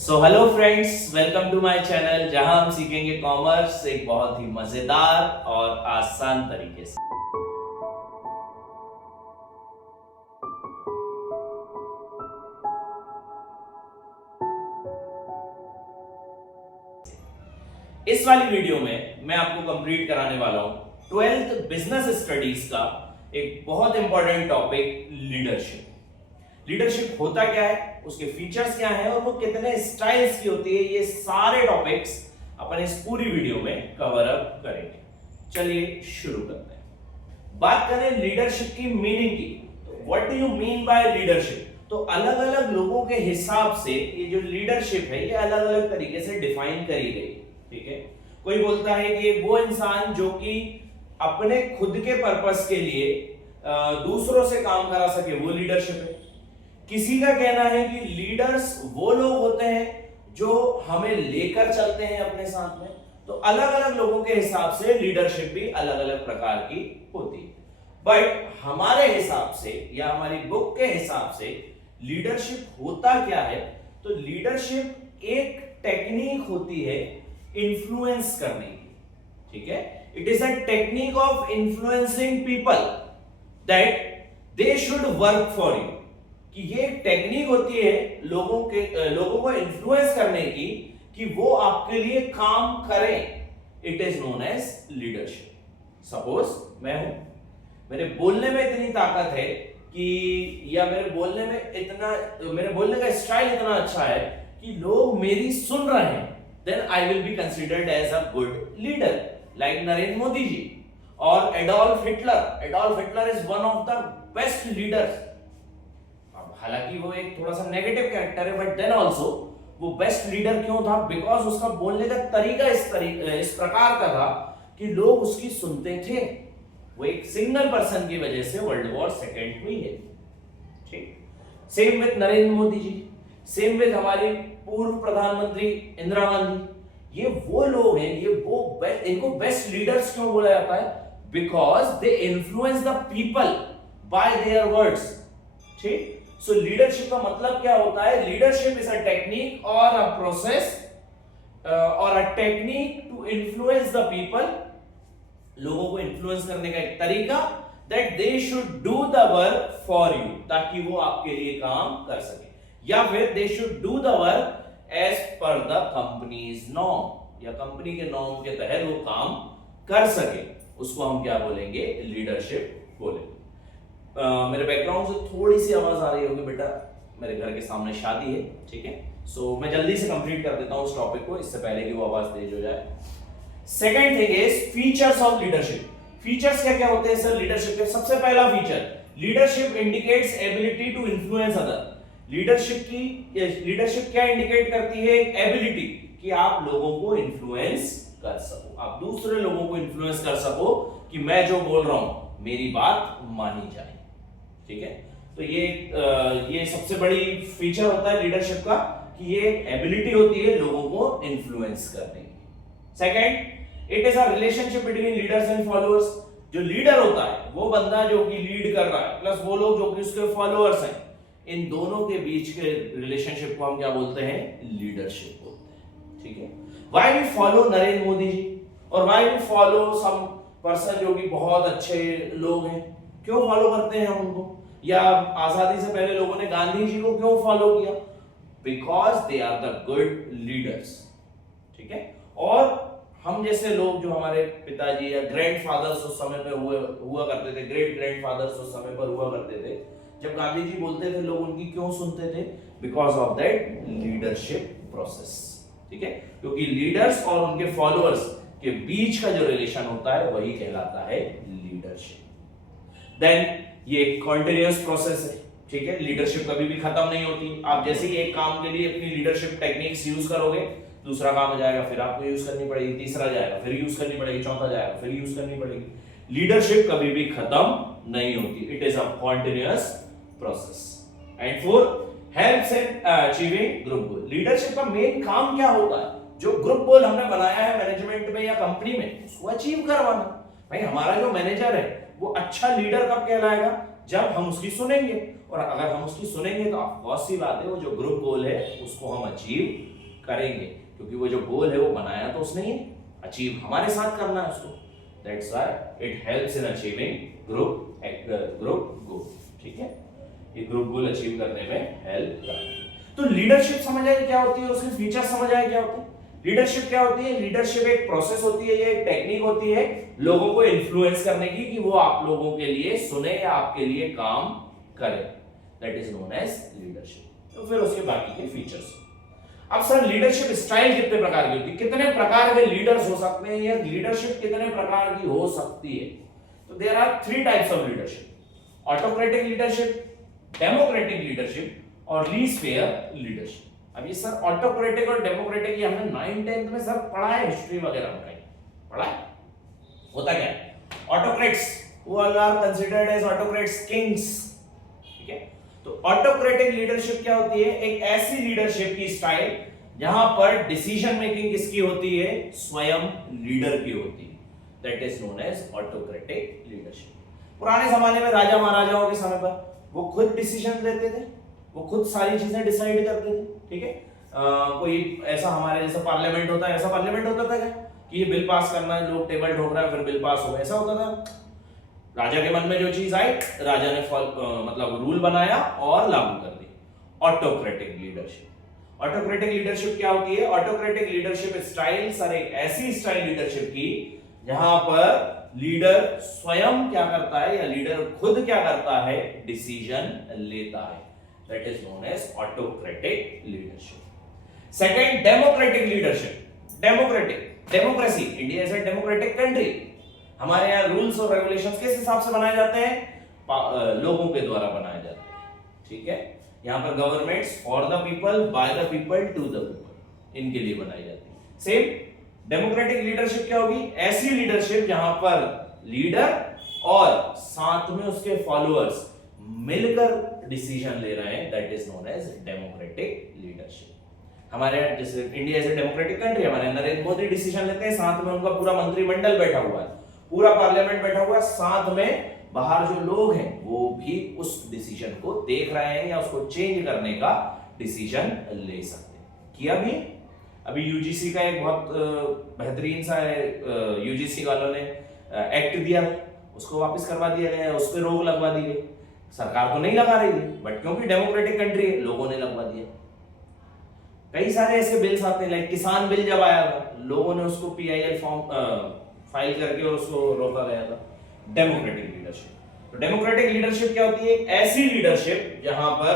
Hello friends, welcome to my channel जहां हम सीखेंगे कॉमर्स एक बहुत ही मजेदार और आसान तरीके से। इस वाली वीडियो में मैं आपको कंप्लीट कराने वाला हूं 12th बिजनेस स्टडीज का एक बहुत इंपॉर्टेंट टॉपिक, लीडरशिप। लीडरशिप होता क्या है, उसके फीचर्स क्या हैं और वो कितने स्टाइल्स की होती है, ये सारे टॉपिक्स अपन इस पूरी वीडियो में कवर अप करेंगे। चलिए शुरू करते हैं। बात करें लीडरशिप की मीनिंग की, तो what do you mean by leadership? तो अलग अलग लोगों के हिसाब से ये जो लीडरशिप है ये अलग अलग तरीके से डिफाइन करी गई। ठीक है, कोई बोलता है कि वो इंसान जो कि अपने खुद के पर्पस के लिए दूसरों से काम करा सके वो लीडरशिप है। किसी का कहना है कि लीडर्स वो लोग होते हैं जो हमें लेकर चलते हैं अपने साथ में। तो अलग अलग लोगों के हिसाब से लीडरशिप भी अलग अलग प्रकार की होती है, बट हमारे हिसाब से या हमारी बुक के हिसाब से लीडरशिप होता क्या है? तो लीडरशिप एक टेक्निक होती है इन्फ्लुएंस करने की। ठीक है, it is a technique of influencing people that they should work for you. कि ये टेक्निक होती है लोगों को इन्फ्लुएंस करने की कि वो आपके लिए काम करें। It is known as leadership. Suppose मैं हूं, मेरे बोलने में इतनी ताकत है कि या मेरे बोलने का स्टाइल इतना अच्छा है कि लोग मेरी सुन रहे हैं, then I will be considered as a good leader, like Narendra Modi ji or Adolf Hitler. Adolf Hitler is one of the best leaders. अब हालांकि वो एक थोड़ा सा नेगेटिव कैरेक्टर है, बट देन ऑल्सो वो बेस्ट लीडर क्यों था? बिकॉज उसका बोलने का तरीका इस प्रकार का था कि लोग उसकी सुनते थे। वो एक सिंगल पर्सन की वजह से वर्ल्ड वॉर सेकेंड हुई है। ठीक, same with Narendra Modi ji, same with हमारी पूर्व प्रधानमंत्री इंदिरा गांधी। ये वो लोग हैं, इनको बेस्ट लीडर्स क्यों बोला जाता है? Because they influence the people bye their words. ठीक, सो लीडरशिप का मतलब क्या होता है? लीडरशिप इज अ टेक्निक और अ प्रोसेस और a technique to influence the people. लोगों को इन्फ्लुएंस करने का एक तरीका, that they should do the work for you, ताकि वो आपके लिए काम कर सके, या फिर they should do the work as per the company's norm, या कंपनी के नॉर्म के तहत वो काम कर सके। उसको हम क्या बोलेंगे? लीडरशिप बोलेंगे। मेरे बैकग्राउंड से थोड़ी सी आवाज आ रही होगी बेटा, मेरे घर के सामने शादी है। ठीक है, सो मैं जल्दी से कंप्लीट कर देता हूं उस टॉपिक को, इससे पहले कि वो आवाज तेज हो जाए। Second thing is features of leadership. Features क्या क्या होते हैं सर लीडरशिप के? सबसे पहला feature, leadership indicates ability to influence other. Leadership क्या इंडिकेट करती है? एबिलिटी, कि आप लोगों को इन्फ्लुएंस कर सको, आप दूसरे लोगों को इन्फ्लुएंस कर सको कि मैं जो बोल रहा हूं मेरी बात मानी जाए। ठीक है, तो ये सबसे बड़ी फीचर होता है लीडरशिप का, कि ये एबिलिटी होती है लोगों को इन्फ्लुएंस करने की। Second, it is a relationship between leaders and followers. जो लीडर होता है वो बंदा जो कि लीड कर रहा है, प्लस वो लोग जो कि उसके फॉलोअर्स हैं, इन दोनों के बीच के रिलेशनशिप को हम क्या बोलते हैं? लीडरशिप बोलते हैं। ठीक है, why we follow Narendra Modi ji और why we follow some person जो कि बहुत अच्छे लोग हैं? क्यों फॉलो करते हैं हम उनको? या आजादी से पहले लोगों ने गांधी जी को क्यों फॉलो किया? Because they are the good leaders. ठीक है, और हम जैसे लोग जो हमारे पिताजी या ग्रैंडफादर्स उस समय पे हुआ करते थे, ग्रेट ग्रैंडफादर्स उस समय पर हुआ करते थे, जब गांधी जी बोलते थे लोग उनकी क्यों सुनते थे? Because of that leadership process. ठीक है, क्योंकि लीडर्स और उनके फॉलोअर्स के बीच का जो रिलेशन होता है वही कहलाता है लीडरशिप। देन ये कॉन्टिन्यूअस प्रोसेस है। ठीक है, लीडरशिप कभी भी खत्म नहीं होती। आप जैसे ही एक काम के लिए अपनी लीडरशिप टेक्निक्स यूज करोगे, दूसरा काम हो जाएगा, फिर आपको यूज करनी पड़ेगी, तीसरा जाएगा, फिर यूज करनी पड़ेगी, चौथा जाएगा, फिर यूज करनी पड़ेगी। लीडरशिप कभी भी खत्म नहीं होती। It is a continuous process. And fourth, helps in achieving group goal. Leadership का मेन काम क्या होता है? जो ग्रुप गोल हमने बनाया है मैनेजमेंट में या कंपनी में, उसको अचीव करवाना। भाई हमारा जो मैनेजर है वो अच्छा लीडर कब कहलाएगा? जब हम उसकी सुनेंगे, और अगर हम उसकी सुनेंगे तो ऑफकोर्स सी बात है वो जो ग्रुप गोल है उसको हम अचीव करेंगे, क्योंकि वो जो गोल है वो बनाया तो उसने ही, अचीव हमारे साथ करना है उसको। That's why it helps in achieving group गोल। ठीक है, ये ग्रुप गोल अचीव करने में हेल्प करता है। तो लीडरशिप समझ आए क्या होती है, उसके फीचर समझ आए क्या होते हैं। लीडरशिप क्या होती है? लीडरशिप एक प्रोसेस होती है, ये एक टेक्निक होती है लोगों को इन्फ्लुएंस करने की, कि वो आप लोगों के लिए सुने या आपके लिए काम करे। That is known as leadership. तो फिर उसके बाकी के फीचर्स। अब सर लीडरशिप स्टाइल कितने प्रकार की होती है, कितने प्रकार के लीडर्स हो सकते हैं, या लीडरशिप कितने प्रकार की हो सकती है? तो there are 3 types of leadership: autocratic leadership, democratic leadership और लीस्ट फेयर लीडरशिप। अब ये सर ऑटोक्रेटिक और डेमोक्रेटिक ये हमने 9th-10th में सर पढ़ा है, हिस्ट्री वगैरह में कहीं पढ़ा है। होता क्या है? Autocrats who are considered as autocrats kings। ठीक है, तो ऑटोक्रेटिक लीडरशिप क्या होती है? एक ऐसी लीडरशिप की स्टाइल जहां पर डिसीजन मेकिंग किसकी होती है? स्वयं लीडर की होती है। That is known as autocratic leadership. पुराने जमाने में राजा महाराजाओं के समय पर वो खुद डिसीजन लेते थे, वो खुद सारी चीजें डिसाइड करते थे। ठीक है, कोई ऐसा हमारे जैसा पार्लियामेंट होता है, ऐसा पार्लियामेंट होता था क्या कि ये बिल पास करना है, लोग टेबल ठोक रहा है फिर बिल पास हो, ऐसा होता था? राजा के मन में जो चीज आई, राजा ने मतलब रूल बनाया और लागू कर दी। Autocratic leadership. ऑटोक्रेटिक लीडरशिप क्या होती है? ऑटोक्रेटिक लीडरशिप स्टाइल सर एक ऐसी स्टाइल लीडरशिप की जहां पर लीडर स्वयं क्या करता है, या लीडर खुद क्या करता है? डिसीजन लेता है। That is known as autocratic leadership. Second, democratic leadership. Democracy, India is a democratic country. हमारे यहाँ रूल्स और रेगुलेशंस किस हिसाब से बनाए जाते हैं? लोगों के द्वारा बनाए जाते हैं। ठीक है, यहाँ पर governments for the people, by the people, to the people, इनके लिए बनाई जाती है। सेम डेमोक्रेटिक लीडरशिप क्या होगी? ऐसी लीडरशिप जहां पर लीडर और साथ में उसके फॉलोअर्स मिलकर डिसीजन ले रहे हैं। That is known as democratic leadership. हमारे जैसे India is a democratic country, हमारे नरेंद्र मोदी डिसीजन लेते हैं, साथ में उनका पूरा मंत्रिमंडल बैठा हुआ है, पूरा पार्लियामेंट बैठा हुआ है, साथ में बाहर जो लोग हैं वो भी उस डिसीजन को देख रहे हैं या उसको चेंज करने का डिसीजन ले सकते हैं। किया भी अभी यूजीसी का एक बहुत बेहतरीन सा यूजीसी वालों ने एक्ट दिया, उसको वापस करवा दिया गया, उस पर रोक लगवा दी गई। सरकार तो नहीं लगा रही थी, बट क्योंकि डेमोक्रेटिक कंट्री है लोगों ने लगवा दिया। कई सारे ऐसे बिल्स आते हैं, लाइक किसान बिल जब आया था, लोगों ने उसको पीआईएल फॉर्म फाइल करके और उसको रोका गया था। Democratic leadership. तो डेमोक्रेटिक लीडरशिप क्या होती है? ऐसी लीडरशिप जहां पर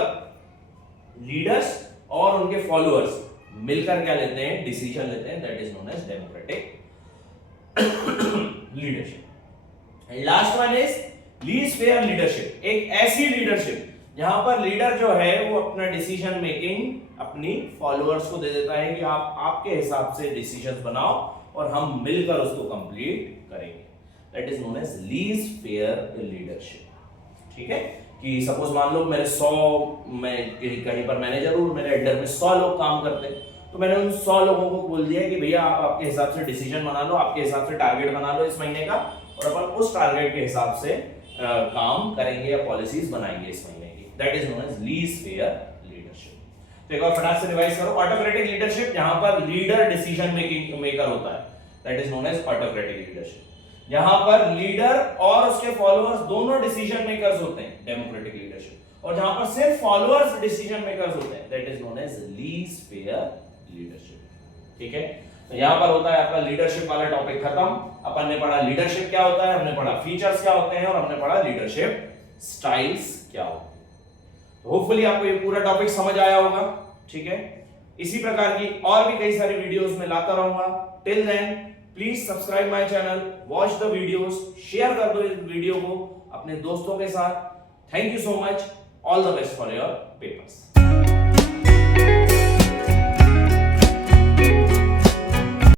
लीडर्स और उनके फॉलोअर्स मिलकर क्या लेते हैं? डिसीजन लेते हैं। That is known as democratic leadership. And last one is laissez faire leadership. एक ऐसी लीडरशिप जहां पर लीडर जो है वो अपना डिसीजन मेकिंग अपनी फॉलोअर्स को दे देता है कि आप आपके हिसाब से डिसीजंस बनाओ और हम मिलकर उसको कंप्लीट करेंगे। That is known as laissez faire leadership. ठीक है, कि सपोज मान लो मेरे 100 मैं कहीं पर मैनेजर हूं, मेरे अंडर में 100 लोग काम करते हैं, तो मैंने उन 100 लोगों को बोल दिया कि भैया आप आपके हिसाब से डिसीजन बना लो, आपके हिसाब से टारगेट बना लो इस महीने का, और अपन उस टारगेट के हिसाब से काम करेंगे या पॉलिसीज बनाएंगे इस महीने की। That is known as laissez faire leadership. तो एक बार फटाफट से रिवाइज करो। ऑटोक्रेटिक लीडरशिप जहां पर लीडर डिसीजन मेकिंग मेकर होता है, that is known as autocratic leadership. जहां पर लीडर और उसके फॉलोअर्स दोनों डिसीजन मेकर्स होते हैं, डेमोक्रेटिक लीडरशिप। और जहां पर सिर्फ फॉलोअर्स डिसीजन मेकर्स होते हैं, that is known as laissez faire leadership. ठीक है, तो यहां पर होता है आपका लीडरशिप वाला टॉपिक खत्म। अपन ने पढ़ा लीडरशिप क्या होता है, हमने पढ़ा फीचर्स क्या होते हैं, और हमने पढ़ा लीडरशिप स्टाइल्स क्या होते हैं। तो होपफुली आपको ये पूरा टॉपिक समझ आया होगा। ठीक है, इसी प्रकार की और भी कई सारी वीडियोस में लाता रहूंगा। Till then please subscribe my channel, watch the videos, share कर दो इस वीडियो को अपने दोस्तों के साथ। Thank you so much, all the best for your papers.